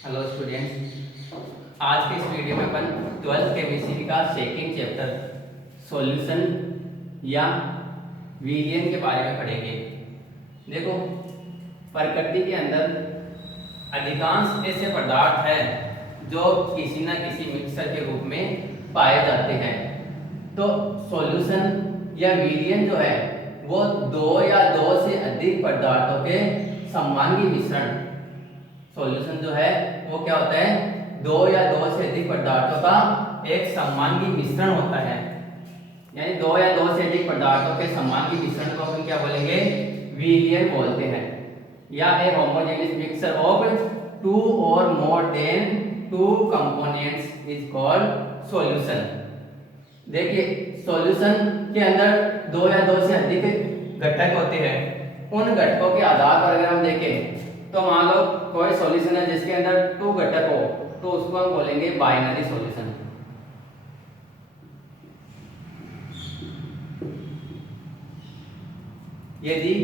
Hello students, आज के इस वीडियो में अपन 12th केमिस्ट्री का सेकंड चैप्टर सॉल्यूशन या विलयन के बारे में पढ़ेंगे। देखो, प्रकृति के अंदर अधिकांश ऐसे पदार्थ हैं जो किसी न किसी मिक्सर के रूप में पाए जाते हैं। तो सॉल्यूशन या विलयन जो है वो दो या दो से अधिक पदार्थों के समांगी मिश्रण। सॉल्यूशन जो है वो क्या होता है, दो या दो से अधिक पदार्थों का एक समांगी मिश्रण होता है। यानी दो या दो से अधिक पदार्थों के समांगी मिश्रण को अपन क्या बोलेंगे, विलयन बोलते हैं। या ए होमोजेनियस मिक्सचर ऑफ टू और more than two components is called solution. देखिए, सॉल्यूशन के अंदर दो या दो से अधिक घटक होते हैं। उन घटकों के आधार पर अगर हम देखें तो मान लो कोई सॉल्यूशन है जिसके अंदर टू घटक हो, तो उसको हम बोलेंगे बाइनरी सॉल्यूशन। यदि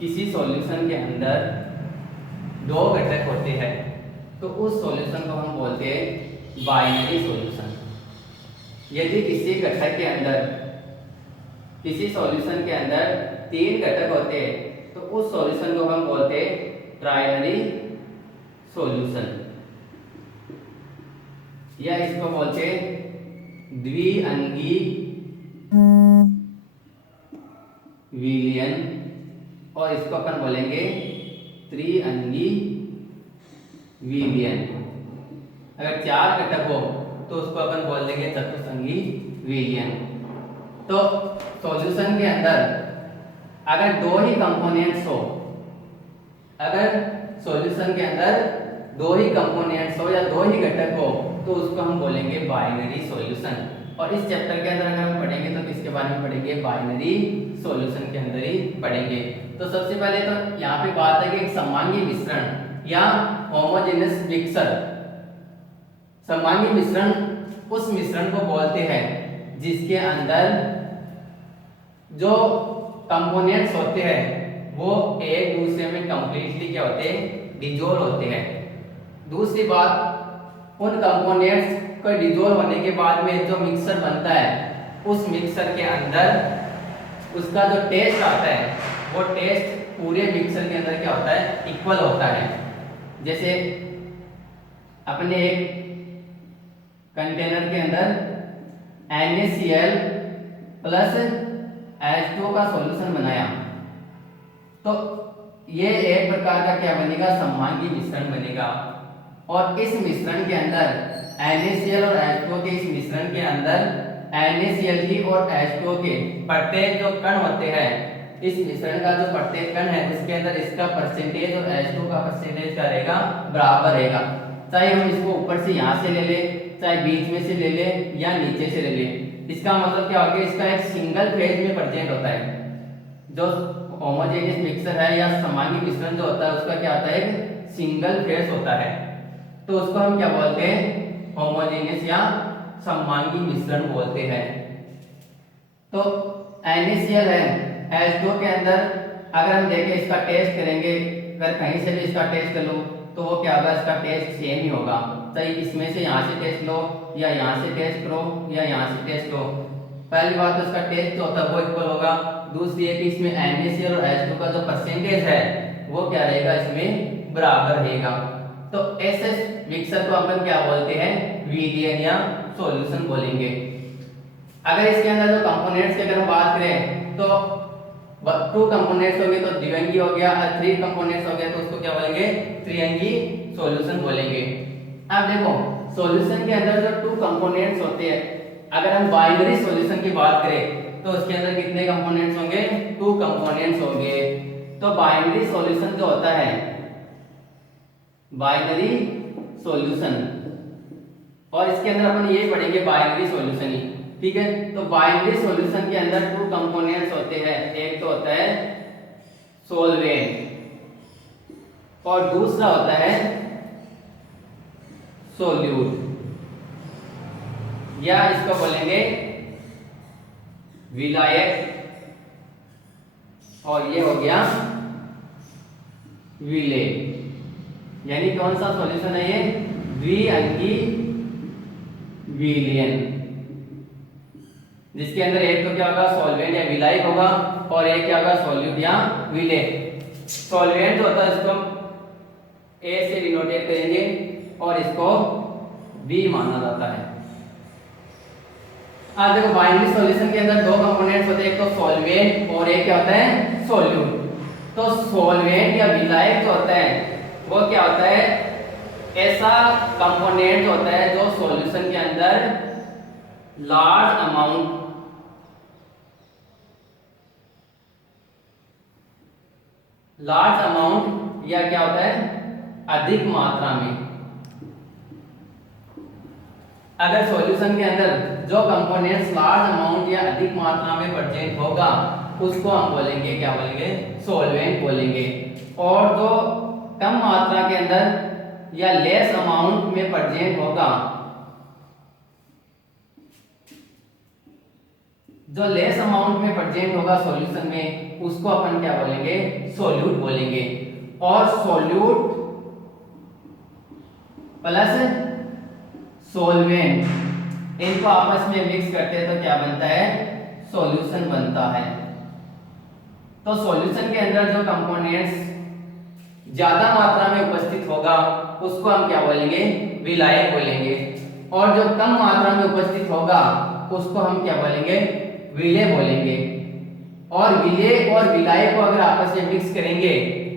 किसी सॉल्यूशन के अंदर दो घटक होते हैं तो उस सॉल्यूशन को हम बोलते हैं बाइनरी सॉल्यूशन। यदि किसी सॉल्यूशन के अंदर तीन घटक होते हैं तो उस सॉल्यूशन को हम बोलते हैं ट्राइनरी सॉल्यूशन, या इसको बोलते द्विअंगी विलयन, और इसको अपन बोलेंगे त्रिअंगी विलयन। अगर चार घटक हो तो उसको अपन बोल देंगे चतुष्अंगी विलयन। तो सॉल्यूशन के अंदर अगर दो ही कंपोनेंट्स हो, अगर सॉल्यूशन के अंदर दो ही कंपोनेंट्स हो या दो ही घटक हो तो उसको हम बोलेंगे बाइनरी सॉल्यूशन। और इस चैप्टर के अंदर अगर हम पढ़ेंगे तो किसके बारे में पढ़ेंगे, बाइनरी सॉल्यूशन के अंदर ही पढ़ेंगे। तो सबसे पहले तो यहाँ पे बात है कि एक समांगी मिश्रण या होमोजेनियस मिक्सचर। समांगी मिश्रण उस मिश्रण को बोलते हैं जिसके अंदर जो कंपोनेंट्स होते हैं वो एक दूसरे में कंप्लीटली क्या होते हैं, डिजोल्व होते हैं। दूसरी बात, उन कंपोनेंट्स को डिजोल्व होने के बाद में जो मिक्सचर बनता है उस मिक्सचर के अंदर उसका जो टेस्ट आता है वो टेस्ट पूरे मिक्सचर के अंदर क्या होता है, इक्वल होता है। जैसे अपने एक कंटेनर के अंदर NaCl प्लस H2O का सॉल्यूशन बनाया तो ये एक प्रकार का क्या बनेगा, समांगी मिश्रण बनेगा। और इस मिश्रण के अंदर NaCl और H2O के इस मिश्रण के अंदर NaCl की और H2O के प्रत्येक जो कण होते हैं, इस मिश्रण का जो प्रत्येक कण है उसके अंदर इसका परसेंटेज और H2O का परसेंटेज क्या रहेगा, बराबर रहेगा। चाहे हम इसको ऊपर से यहाँ से ले ले, चाहे बीच में से ले ले या नीचे से ले ले। इसका मतलब क्या हो गया, इसका एक सिंगल फेज में प्रेजेंट होता है। जो होमोजेनियस मिक्सचर है या समांगी मिश्रण जो होता है उसका क्या होता है, एक सिंगल फेज होता है। तो उसको हम क्या बोलते हैं, होमोजेनियस या समांगी मिश्रण बोलते हैं। तो NaCl है, H2O के अंदर अगर हम देखें इसका टेस्ट करेंगे, अगर कहीं से भी इसका टेस्ट कर लो तो वो क्या होगा, इसका टेस्ट सेम ही होगा। चाहे इसमें से यहाँ से टेस्ट लो या यहाँ से टेस्ट करो या यहाँ से टेस्ट लो, पहली बात तो इसका टेस्ट जो होता है वो इक्वल होगा। दूसरी है कि इसमें NaCl और H2O का जो परसेंटेज है वो क्या रहेगा, इसमें बराबर रहेगा। तो ऐसे मिक्सचर को अपन क्या बोलते हैं, विलयन या सॉल्यूशन बोलेंगे। अगर इसके अंदर जो कंपोनेंट्स की अगर हम बात करें तो टू कंपोनेंट्स हो गए तो द्विअंगी हो गया, और थ्री कंपोनेंट्स हो गए तो उसको क्या बोलेंगे, त्रिअंगी सॉल्यूशन बोलेंगे। अब देखो, सॉल्यूशन के अंदर जो टू कंपोनेंट्स होते हैं, अगर हम बाइनरी सॉल्यूशन की बात करें तो उसके अंदर कितने कंपोनेंट्स होंगे, टू कंपोनेंट्स होंगे। तो बाइनरी सॉल्यूशन जो होता है, बाइनरी सॉल्यूशन, और इसके अंदर अपन ये पढ़ेंगे बाइनरी सॉल्यूशन ही, ठीक है। तो बाइनरी सॉल्यूशन के अंदर टू कंपोनेंट्स होते हैं, एक तो होता है सॉल्वेंट और दूसरा होता है सोल्यूट, या इसको बोलेंगे विलायक, और ये हो गया विलेय यानी कौन सा सॉल्यूशन है ये, द्विअंकी विलयन, जिसके अंदर एक तो क्या होगा सॉल्वेंट या विलायक होगा और एक क्या होगा सॉल्यूट या विलेय। सॉल्वेंट होता है इसको ए से डिनोटेट करेंगे और इसको बी माना जाता है। आज देखो बाइनरी सॉल्यूशन के अंदर दो कंपोनेंट्स होते हैं, एक तो सॉल्वेंट और एक क्या होता है सॉल्यूट। तो सॉल्वेंट या विलायक जो होता है वो क्या होता है, ऐसा कंपोनेंट होता है जो सॉल्यूशन के अंदर लार्ज अमाउंट या क्या होता है अधिक मात्रा में, अगर सॉल्यूशन के अंदर जो कंपोनेंट्स लार्ज अमाउंट या अधिक मात्रा में प्रेजेंट होगा उसको हम बोलेंगे क्या बोलेंगे, सॉल्वेंट बोलेंगे। और जो कम मात्रा के अंदर या लेस अमाउंट में प्रेजेंट होगा, जो लेस अमाउंट में प्रेजेंट होगा सॉल्यूशन में, उसको अपन क्या बोलेंगे, सॉल्यूट बोलेंगे। और सॉल्यूट प्लस सॉल्वेंट इनको आपस में मिक्स करते हैं तो क्या बनता है, सॉल्यूशन बनता है। तो सॉल्यूशन के अंदर जो कंपोनेंट्स ज्यादा मात्रा में उपस्थित होगा उसको हम क्या बोलेंगे, विलायक बोलेंगे। और जो कम मात्रा में उपस्थित होगा उसको हम क्या बोलेंगे, विलेय बोलेंगे। और विलेय और विलायक को अगर आपस में मिक्स करेंगे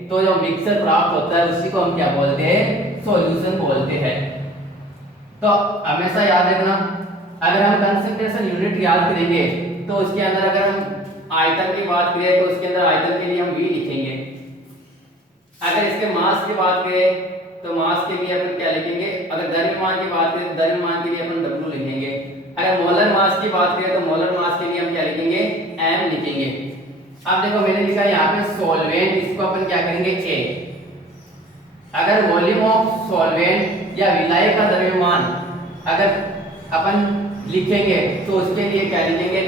तो जो मिक्सचर प्राप्त होता है उसी को हम क्या बोलते हैं, सॉल्यूशन बोलते हैं। तो हमेशा याद रखना, अगर हम कंसंट्रेशन यूनिट याद करेंगे तो उसके अंदर अगर हम आयतन की बात करें तो उसके अंदर आयतन के लिए हम V लिखेंगे। अगर इसके मास की बात करें तो मास के लिए अपन क्या लिखेंगे, अगर द्रव्यमान की बात करें तो द्रव्यमान के लिए अपन W लिखेंगे। अगर मोलर मास की बात करें तो मोलर मास के लिए हम क्या लिखेंगे, M लिखेंगे। अब देखो मैंने लिखा है यहाँ पे सॉल्वेंट, इसको अपन क्या करेंगे A। अगर वॉल्यूम ऑफ सॉल्वेंट या विलायक का द्रव्यमान अगर अपन लिखेंगे तो उसके लिए क्या लिखेंगे,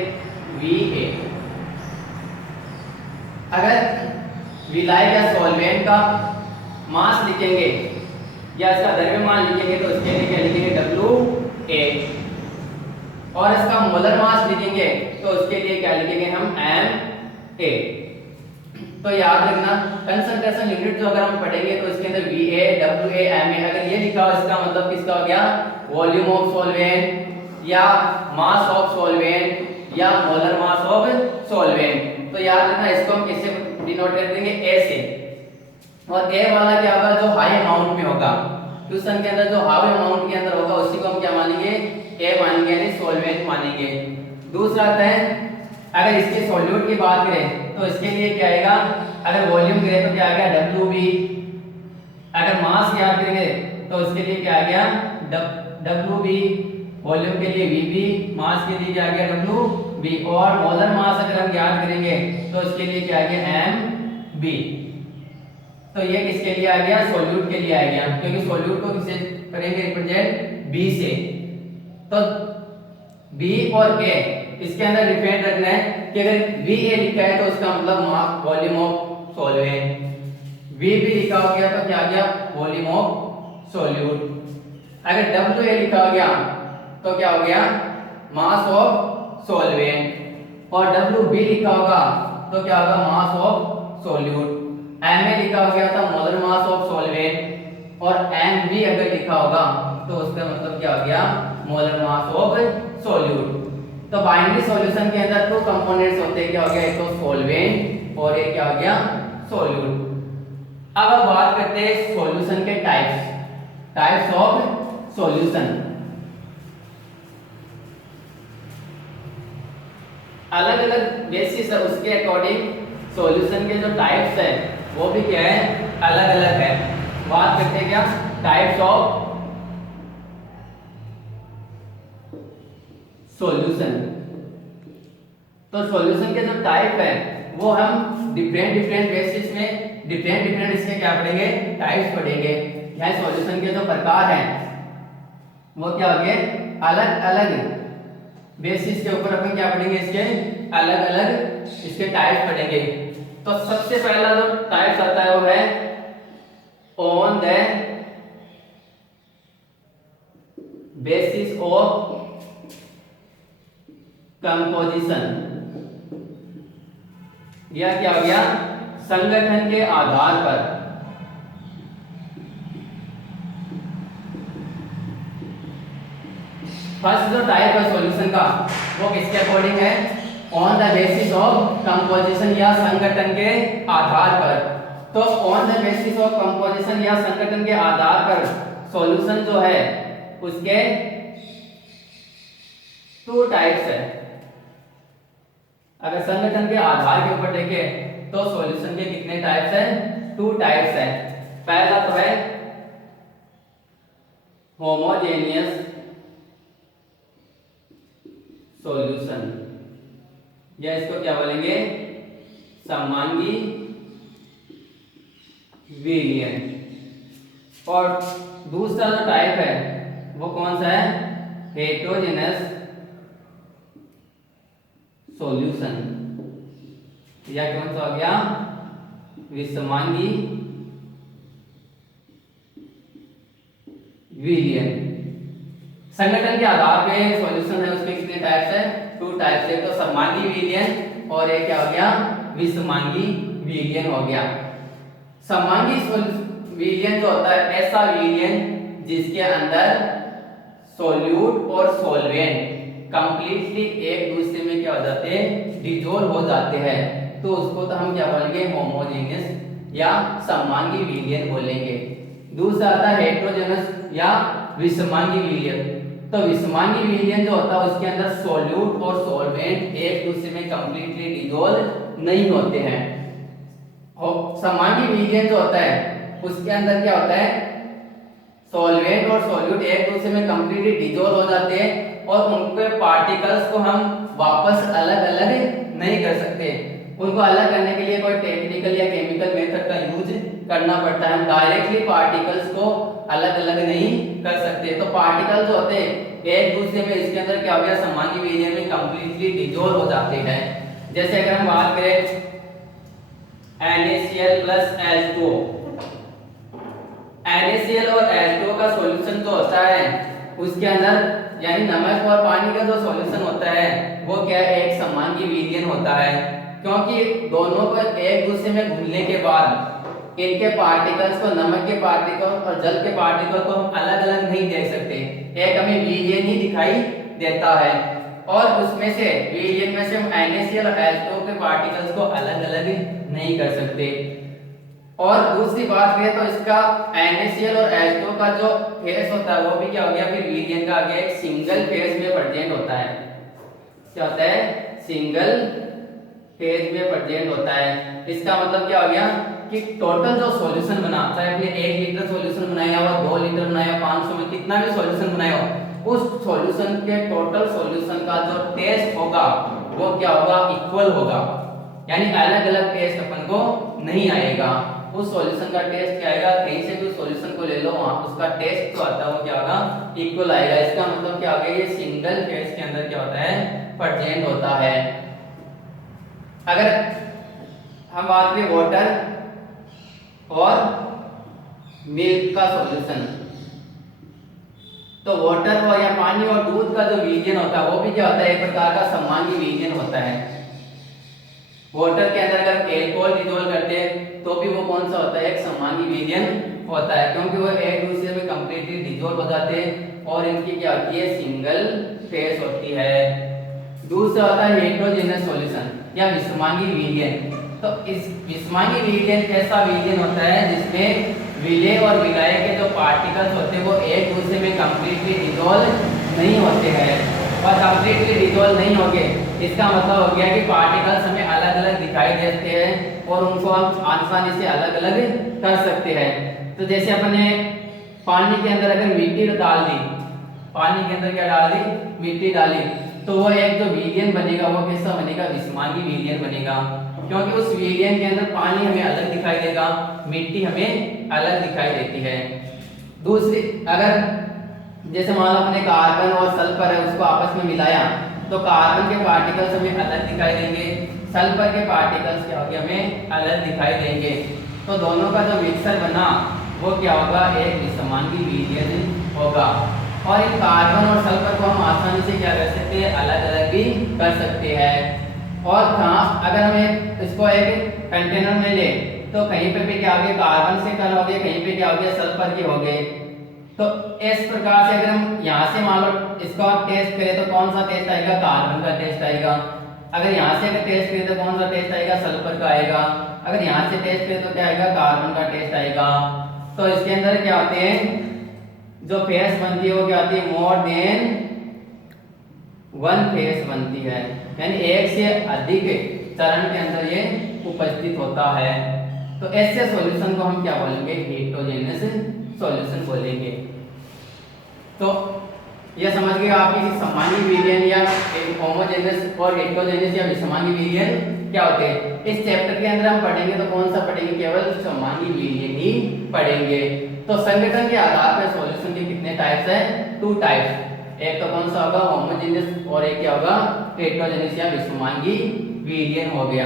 VA। अगर विलायक या सॉल्वेंट का मास लिखेंगे या इसका द्रव्यमान लिखेंगे तो उसके लिए क्या लिखेंगे, WA। और इसका मोलर मास लिखेंगे तो उसके लिए क्या लिखेंगे हम, MA। तो याद रखना कंसंट्रेशन यूनिट जो अगर हम पढ़ेंगे तो इसके अंदर VA, WA, MA अगर ये लिखा हो इसका मतलब किसका हो गया, वॉल्यूम ऑफ सॉल्वेंट या मास ऑफ सॉल्वेंट या मोलर मास ऑफ सॉल्वेंट। तो याद रखना इसको हम किससे डिनोट कर देंगे, A से। और A वाला क्या होगा, जो हाई अमाउंट में होगा, क्वेश्चन के अंदर जो हाई अमाउंट के अंदर होगा उसी को हम क्या मानेंगे, A मानेंगे, यानी सॉल्वेंट मानेंगे। दूसरा आता है अगर इसके सॉल्यूट की बात करें तो इसके लिए क्या आएगा, अगर वॉल्यूम करें तो क्या आ गया, WB। अगर मास याद करेंगे तो उसके लिए क्या आ गया, WB। वॉल्यूम के लिए VB, मास के लिए क्या आ गया, WB। और मोलर मास अगर हम याद करेंगे तो इसके लिए क्या आ गया, MB। तो ये किसके लिए आ गया, सॉल्यूट के लिए आ गया, क्योंकि सॉल्यूट को किससे करेंगे रिप्रेजेंट, B से। तो B और A इसके अंदर डिपेंड रखना है कि अगर VA लिखा है तो उसका मतलब mass volume of solvent, VB लिखा हो गया तो क्या आ गया, वॉल्यूम ऑफ सॉल्यूट। अगर WA लिखा हो गया तो क्या हो गया, मास ऑफ सॉल्वेंट। और WB लिखा होगा तो क्या होगा, मास ऑफ सॉल्यूट। MA लिखा हो गया था मोलर मास ऑफ सॉल्वेंट। और MB अगर लिखा होगा तो उसका मतलब क्या हो गया, मोलर मास ऑफ सॉल्यूट। तो बाइनरी सॉल्यूशन के अंदर दो कंपोनेंट्स होते हैं, क्या हो गया, एक तो सॉल्वेंट और एक क्या हो गया, सॉल्यूट। अब हम बात करते हैं सॉल्यूशन के टाइप्स ऑफ सॉल्यूशन। अलग अलग बेसिस है, उसके अकॉर्डिंग सॉल्यूशन के जो टाइप्स है वो भी क्या है, अलग अलग है। बात करते हैं क्या, टाइप्स ऑफ सॉल्यूशन। तो सॉल्यूशन के जो टाइप है वो हम डिफरेंट बेसिस में डिफरेंट इसके क्या पढ़ेंगे, टाइप्स पढ़ेंगे। यहाँ सॉल्यूशन के जो प्रकार हैं वो क्या हो गए, अलग अलग बेसिस के ऊपर अपन क्या पढ़ेंगे, इसके अलग अलग इसके टाइप्स पढ़ेंगे। तो सबसे पहला जो टाइप्स आता है वो है ऑन द कंपोजिशन, यह क्या हो गया, संगठन के आधार पर। फर्स्ट जो टाइप है सॉल्यूशन का वो किसके अकॉर्डिंग है, on the basis of composition या संगठन के आधार पर। तो on the basis of composition या संगठन के आधार पर सॉल्यूशन जो है उसके टू टाइप्स है। अगर संगठन के आधार के ऊपर देखें तो सॉल्यूशन के कितने टाइप्स हैं, टू टाइप्स हैं। पहला तो है होमोजेनियस सॉल्यूशन, या इसको क्या बोलेंगे, समांगी विलयन। और दूसरा जो टाइप है वो कौन सा है, हेटेरोजेनस सॉल्यूशन, या कौन सा हो गया, विषमांगी विलयन। संगठन के आधार पे सॉल्यूशन है उसके कितने टाइप्स है, टू टाइप्स है। तो समांगी विलयन और एक क्या हो गया, विषमांगी विलयन हो गया। समांगी विलयन जो होता है ऐसा विलयन जिसके अंदर सॉल्यूट और सॉल्वेंट कंप्लीटली एक दूसरे में क्या हो जाते हैं, डिसॉल्व हो जाते हैं, तो उसको तो हम क्या बोलेंगे, होमोजेनियस या समांगी विलयन बोलेंगे। दूसरा आता है हेटेरोजेनस या विषमांगी विलयन। तो विषमांगी विलयन जो होता है उसके अंदर सॉल्यूट और सॉल्वेंट एक दूसरे में कंप्लीटली डिसॉल्व नहीं होते हैं। और समांगी विलयन जो होता है उसके अंदर क्या होता है, सॉल्वेंट और सॉल्यूट एक दूसरे में कंप्लीटली डिसॉल्व हो जाते हैं और उनके पार्टिकल्स को हम वापस अलग अलग नहीं कर सकते। उनको अलग करने के लिए कोई टेक्निकल या केमिकल मेथड का यूज करना पड़ता है। हम डायरेक्टली पार्टिकल्स को अलग अलग नहीं कर सकते। तो पार्टिकल जो होते हैं एक दूसरे में, इसके अंदर क्या हो गया, समांगी विलयन में कंप्लीटली डिसॉल्व हो जाते हैं। जैसे अगर हम बात करें NaCl प्लस H2O, NaCl और H2O का सॉल्यूशन जो होता है उसके अंदर यानी नमक और पानी का जो सॉल्यूशन होता है वो क्या है, एक समांगी विलयन होता है। क्योंकि दोनों को एक दूसरे में घुलने के बाद इनके पार्टिकल्स को, नमक के पार्टिकल और जल के पार्टिकल को हम अलग अलग नहीं देख सकते, एक हमें विलयन ही दिखाई देता है। और उसमें से विलयन में से हम NaCl और H2O के पार्टिकल्स को अलग अलग नहीं कर सकते। और दूसरी बात करें तो इसका NaCl और H2O का जो फेस होता है वो भी क्या हो गया, फिर विलयन का आगे एक सिंगल फेज में प्रेजेंट होता है। क्या होता है, सिंगल फेज में प्रेजेंट होता है। इसका मतलब क्या हो गया कि टोटल जो सॉल्यूशन बना, चाहे आपने 1 लीटर सॉल्यूशन बनाया हो, 2 लीटर बनाया, 500 में कितना भी सॉल्यूशन बनाया हो, उस सॉल्यूशन के टोटल सॉल्यूशन का जो टेस्ट होगा वो क्या होगा, इक्वल होगा। यानी अलग अलग टेस्ट अपन को नहीं आएगा। उस सॉल्यूशन का टेस्ट क्या आएगा, कहीं से भी सॉल्यूशन को ले लो वहां उसका टेस्ट जो आता है वो क्या होगा, इक्वल आएगा। इसका मतलब क्या हो गया, ये सिंगल फेज के अंदर क्या होता है, प्रेजेंट होता है। अगर हम बात करें वाटर और मिल्क का सॉल्यूशन, तो वाटर और या पानी और दूध का जो विलयन होता है वो भी क्या होता है, एक प्रकार का समांगी विलयन होता है। वाटर के अंदर अगर एल्कोहल डिसॉल्व करते हैं तो भी वो कौन सा होता है, एक समांगी विलयन होता है, क्योंकि वो एक दूसरे में कंप्लीटली डिसॉल्व हो जाते हैं और इनकी क्या होती है, सिंगल फेज होती है। दूसरा होता है हेटेरोजेनस सॉल्यूशन या विषमांगी विलयन। तो इस विषमांगी विलयन कैसा विलयन होता है जिसमें विलय और विलय के जो पार्टिकल्स होते हैं वो एक दूसरे में कंप्लीटली डिसॉल्व नहीं होते हैं। और कंप्लीटली डिसॉल्व नहीं होंगे इसका मतलब हो गया कि पार्टिकल्स हमें अलग अलग दिखाई देते हैं और उनको हम आसानी से अलग अलग कर सकते हैं। तो जैसे अपने पानी के अंदर अगर मिट्टी डाल दी, पानी के अंदर क्या डाल दी, मिट्टी डाली, तो वो एक जो विलयन बनेगा वो कैसा बनेगा, विषमांगी विलयन बनेगा। क्योंकि उस विलयन के अंदर पानी हमें अलग दिखाई देगा, मिट्टी हमें अलग दिखाई देती है। दूसरी, अगर जैसे मान लो अपने कार्बन और सल्फर है उसको आपस में मिलाया तो कार्बन के पार्टिकल्स हमें अलग दिखाई देंगे, सल्फर के पार्टिकल्स क्या होंगे, हमें अलग दिखाई देंगे। तो दोनों का जो मिक्सर बना वो क्या होगा, एक विषमांगी विलयन होगा। और इन कार्बन और सल्फर को हम आसानी से क्या कर सकते हैं, अलग अलग भी कर सकते हैं। और कहाँ अगर हम इसको एक कंटेनर में ले तो कहीं पे भी क्या हो गया, कार्बन से कल हो गया, कहीं पे क्या हो गया, सल्फर के हो गए। तो इस प्रकार से अगर हम यहाँ से मान लो इसका टेस्ट करें तो कौन सा टेस्ट आएगा, कार्बन का टेस्ट आएगा। अगर यहाँ से अगर टेस्ट करें तो कौन सा टेस्ट आएगा, सल्फर का आएगा। अगर यहाँ से टेस्ट करें तो क्या आएगा, कार्बन का टेस्ट आएगा। तो इसके अंदर क्या होते हैं, जो फेस बनती है वो क्या होती है, मोर देन वन फेस बनती है, यानी एक से अधिक चरण के अंदर ये उपस्थित होता है। तो ऐसे सॉल्यूशन को हम क्या बोलेंगे, हेटेरोजेनस सॉल्यूशन बोलेंगे। तो यह समझ गए आपकी समांगी विलयन या होमोजेनस और हेटेरोजेनस या विषमांगी विलयन क्या होते हैं। इस चैप्टर के अंदर हम पढ़ेंगे तो कौन सा पढ़ेंगे, केवल समांगी विलयन ही पढ़ेंगे। तो संगठन के आधार पर सॉल्यूशन के कितने टाइप्स हैं, 2 टाइप्स। एक तो कौन सा होगा, होमोजेनस, और एक क्या होगा, हेटेरोजेनस या विषमांगी विलयन हो गया।